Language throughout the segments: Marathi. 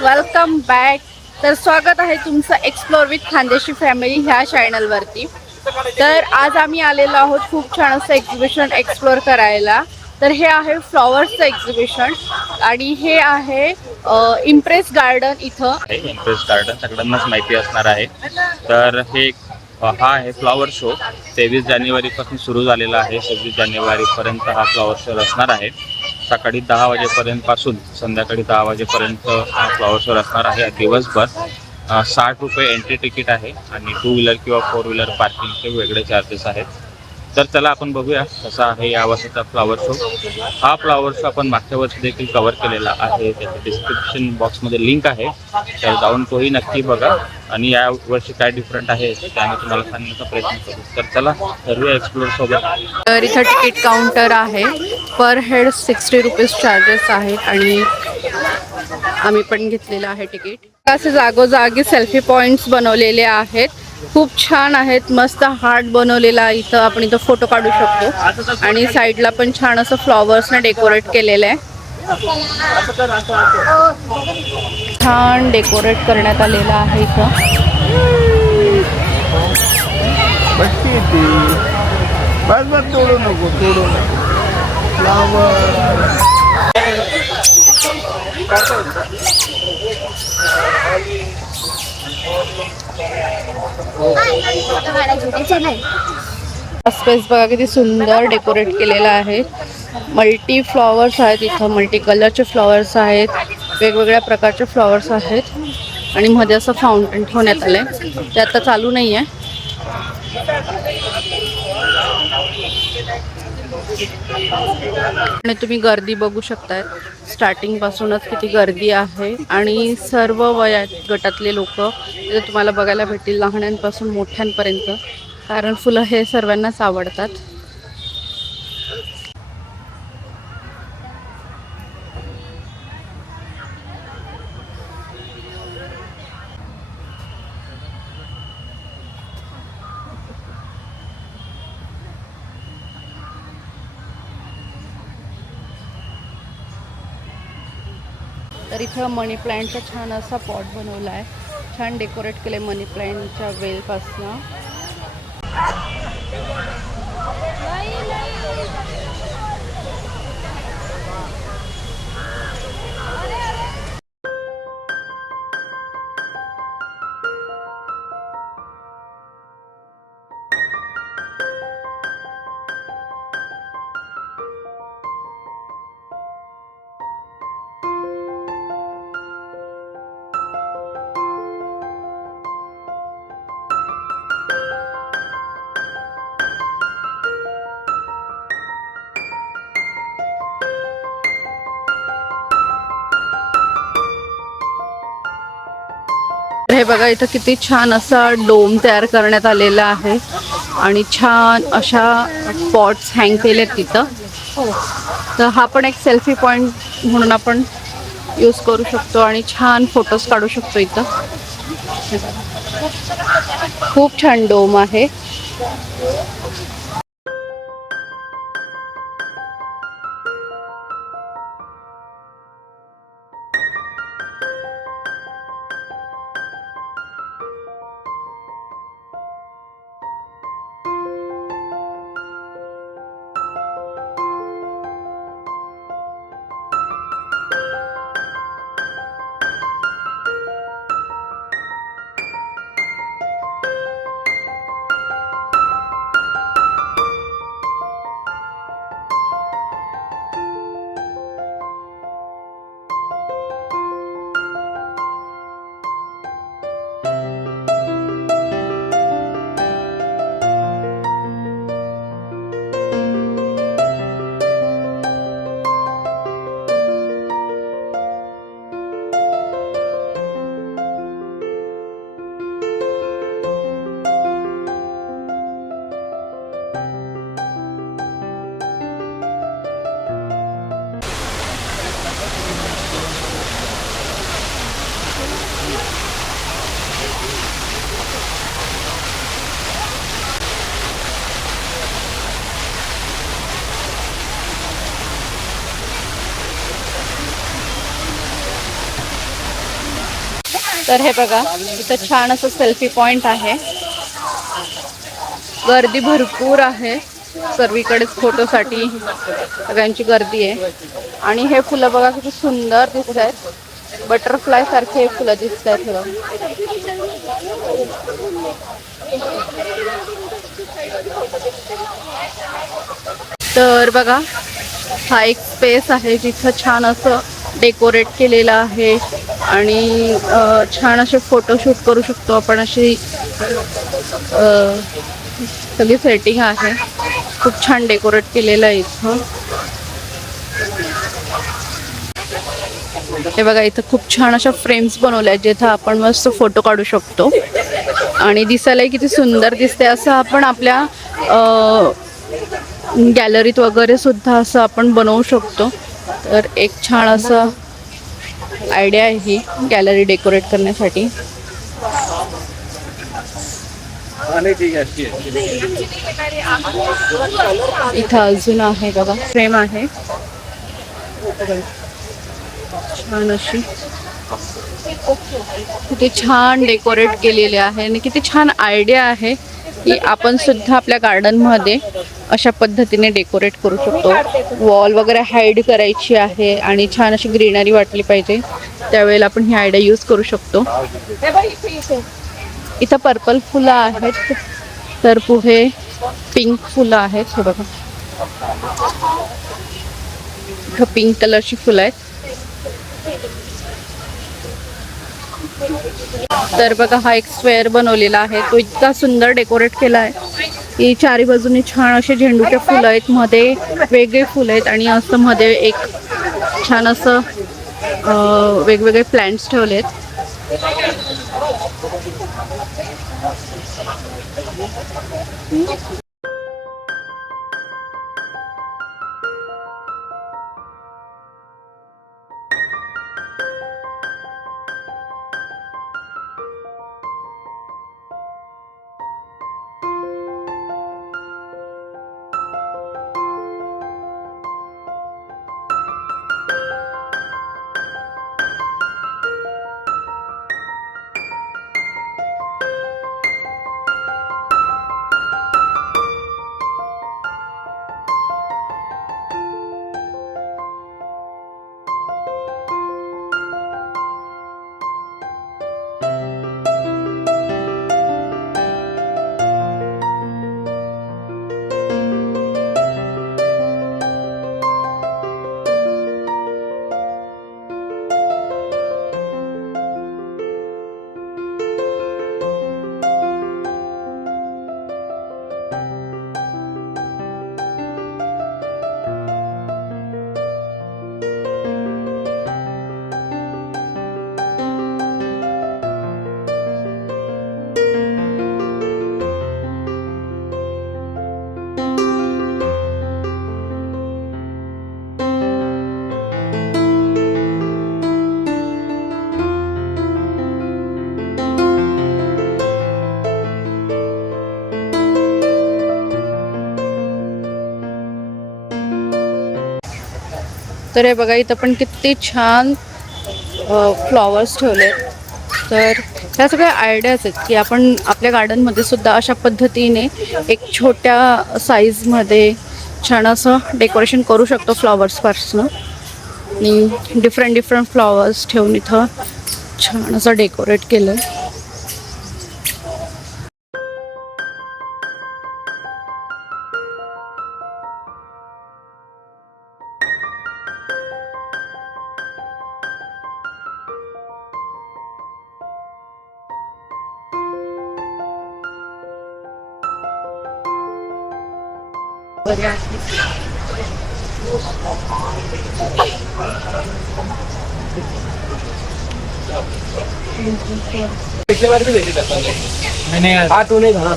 Welcome back. तर स्वागत आहे तुमचं एक्सप्लोर विथ खानदेशी फॅमिली ह्या चॅनलवरती. तर आज आम्ही आलेलो आहोत खूप छान असं एक्झिबिशन एक्सप्लोर करायला. तर हे आहे फ्लॉवर्सचं एक्झिबिशन आणि हे आहे इम्प्रेस गार्डन इथं. इम्प्रेस गार्डन सगळ्यांनाच माहिती असणार आहे. तर हा आहे फ्लॉवर शो. 23 जानेवारीपासून सुरू झालेला आहे. 26 जानेवारीपर्यंत हा फ्लॉवर शो असणार आहे. सकाळी 10 वाजेपर्यंत पासून संध्याकाळी 10 वाजेपर्यंत हा फ्लॉवर शो असणार आहे. दिवसभर 60 रुपये एंट्री तिकीट आहे आणि 2 व्हीलर किंवा 4 व्हीलर पार्किंगचे वेगळे चार्जेस आहेत. तर चला आपण बघूया कसा आहे या वर्षाचा फ्लॉवर शो. हा फ्लॉवर शो आपण मागच्या वर्षी देखील कव्हर केलेला आहे. त्याच्या डिस्क्रिप्शन बॉक्समध्ये लिंक आहे, तर जाऊन तोही नक्की बघा. आणि या वर्षी काय डिफरंट आहे ते आम्ही तुम्हाला सांगण्याचा प्रयत्न करू. तर चला करूया एक्सप्लोर सोबत. तर इथं तिकीट काउंटर आहे. पर हेड 60 रुपीज चार्जेस आहेत आणि आम्ही पण घेतलेलं आहे तिकीट. असे जागोजागी सेल्फी पॉइंट्स बनवलेले आहेत. खूप छान आहेत. मस्त हार्ट बनवलेला इथं आपण इथं फोटो काढू शकतो आणि साईडला पण छान असं फ्लॉवर्सने डेकोरेट केलेलं आहे. छान डेकोरेट करण्यात आलेलं आहे इथं. बस तोडू नको फ्लावर. स्पेस बघा किती सुंदर डेकोरेट केलेला आहे. मल्टी फ्लॉवर्स आहेत इथं. मल्टी कलरचे फ्लॉवर्स आहेत. वेगवेगळ्या प्रकारचे फ्लॉवर्स आहेत आणि मध्ये असं फाउंटन ठेवण्यात आलंय. ते आता चालू नाही आहे. आणि तुम्ही गर्दी बघू शकताय. स्टार्टिंग पासूनच किती गर्दी आहे आणि सर्व वयात गटातले लोक इथे तुम्हाला बघायला भेटतील, लहानांपासून मोठ्यांपर्यंत. कारण फुलं हे सर्वांनाच आवडतात. तर इथं मनी प्लांटचा छान असा पॉट बनवला आहे. छान डेकोरेट केले मनी प्लांटच्या वेलपासनं. हे बघा इथं किती छान असा डोम तयार करण्यात आलेला आहे आणि छान अशा पॉट्स हँग केलेत तिथं. तर हा पण एक सेल्फी पॉइंट म्हणून आपण यूज करू शकतो आणि छान फोटोज काढू शकतो इथं. खूप छान डोम आहे. तर हे बघा इथं छान असं सेल्फी पॉइंट आहे. गर्दी भरपूर आहे सर्वीकडेच फोटोसाठी सगळ्यांची गर्दी आहे. आणि हे फुलं बघा किती सुंदर दिसत आहेत. बटरफ्लाय सारखे फुलं दिसत आहेत. तर बघा हा एक स्पेस आहे जिथं छान असं डेकोरेट केलेलं आहे आणि छान असे फोटोशूट करू शकतो आपण. अशी सगळी सेटिंग आहे. खूप छान डेकोरेट केलेलं आहे इथं. हे बघा इथं खूप छान अशा फ्रेम्स बनवल्या आहेत जिथं आपण मस्त फोटो काढू शकतो आणि दिसायलाही किती सुंदर दिसते. असं आपण आपल्या गॅलरीत वगैरे सुद्धा असं आपण बनवू शकतो. तर एक छान असं आयडिया आहे ही गॅलरी डेकोरेट करण्यासाठी. इथं अजून आहे बघा फ्रेम आहे छान अशी. किती छान डेकोरेट केलेले आहे आणि किती छान आयडिया आहे की आपण सुद्धा आपल्या गार्डनमध्ये अशा पद्धतीने डेकोरेट करू शकतो. वॉल वगैरे हाईड करायची आहे आणि छान अशी ग्रीनरी वाटली पाहिजे त्यावेळेला आपण ही आयडिया यूज करू शकतो. इथं पर्पल फुलं आहेत तर पुढे पिंक फुलं आहेत. हे बघा इथं पिंक कलरची फुलं आहेत. तर बघा हा एक स्क्वेअर बनवलेला आहे. तो इतका सुंदर डेकोरेट केला आहे की चारी बाजूनी छान असे झेंडूचे फुलं आहेत. मध्ये वेगळे फुलं आहेत आणि असं मध्ये एक छान असं वेगवेगळे प्लांट्स ठेवले आहेत. तर हे बघा इथं पण किती छान फ्लॉवर्स ठेवले. तर ह्या सगळ्या आयडियाज आहेत की आपण आपल्या गार्डनमध्ये सुद्धा अशा पद्धतीने एक छोट्या साईजमध्ये छान असं डेकोरेशन करू शकतो फ्लॉवर्सपासून. आणि डिफरंट फ्लॉवर्स ठेवून इथं छान असं डेकोरेट केलं. पिछले बार भी देखी था मैंने हाथ नहीं था.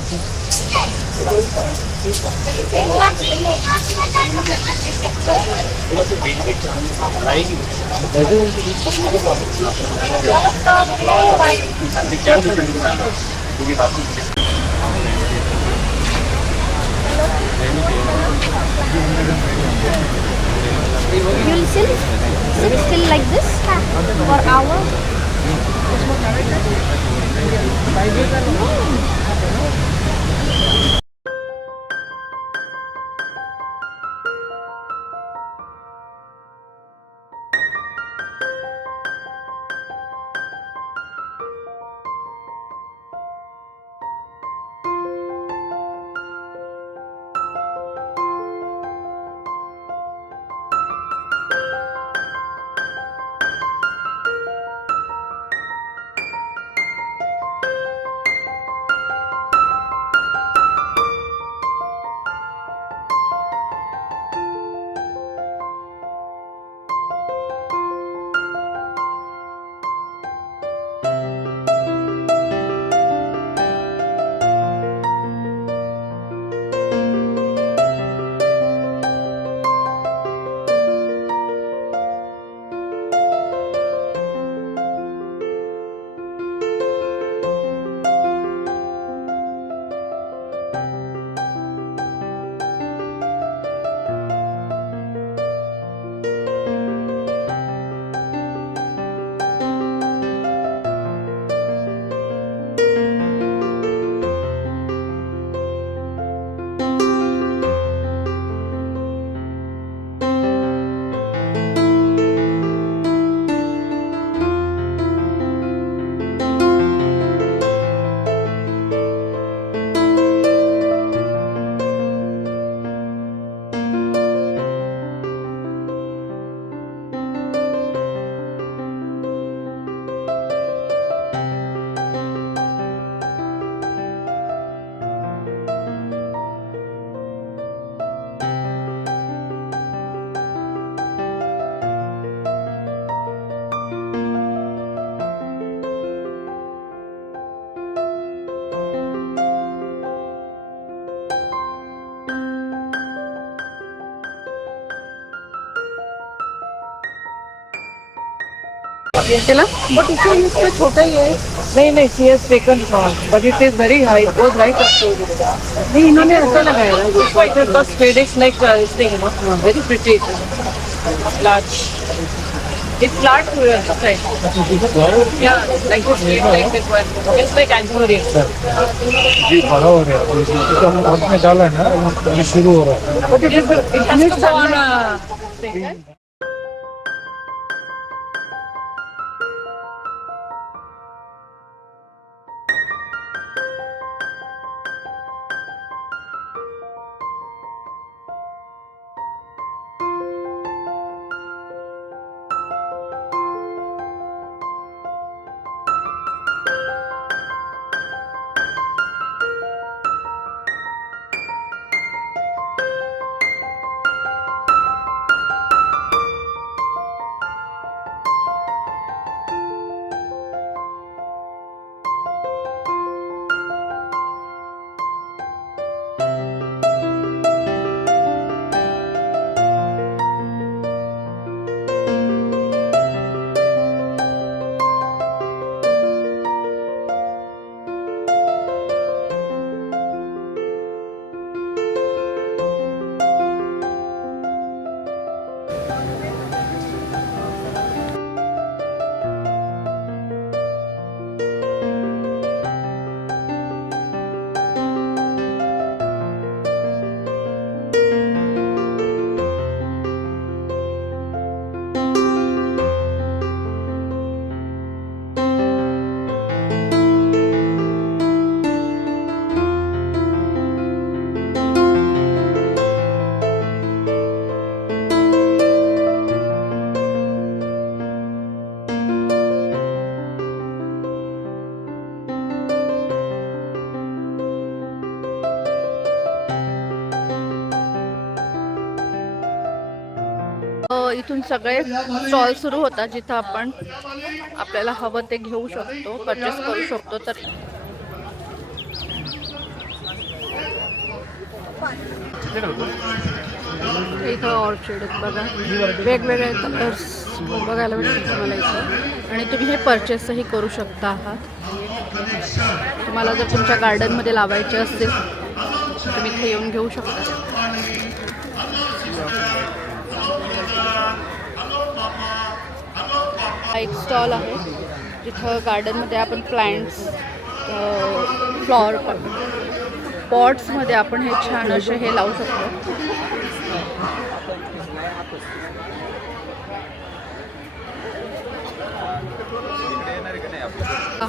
You'll sit still like this for hour. केला But if you use the छोटा ही है नहीं नहीं she has taken but it is very high it goes right up to नहीं इन्होंने ऐसा लगाया है it's quite a bus FedEx like this thing very pretty large it's flat to your side yeah like this it's like anchor जी बड़ा हो रहा है तो हम अंत में डाला है ना ये शुरू हो रहा है but it has to go on a इथून सगळे स्टॉल सुरू होतात जिथं आपण आपल्याला हवं ते घेऊ शकतो, परचेस करू शकतो. तर इथं ऑर्चिड बघा, वेगवेगळे कलर्स बघायला भेटतात तुम्हाला इथं, आणि तुम्ही हे परचेसही करू शकता आहात. तुम्हाला जर तुमच्या गार्डनमध्ये लावायचे असतील तुम्ही इथे येऊन घेऊ शकता. हा एक स्टॉल आहे जिथं गार्डनमध्ये आपण प्लांट्स फ्लॉवर पॉट्समध्ये आपण हे छान असे हे लावू शकतो.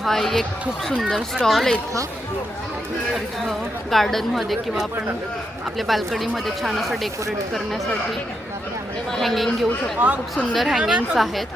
हा एक खूप सुंदर स्टॉल आहे इथं. तर इथं गार्डनमध्ये किंवा आपण आपल्या बाल्कनीमध्ये छान असं डेकोरेट करण्यासाठी हँगिंग घेऊ शकतो. खूप सुंदर हँगिंग्स आहेत.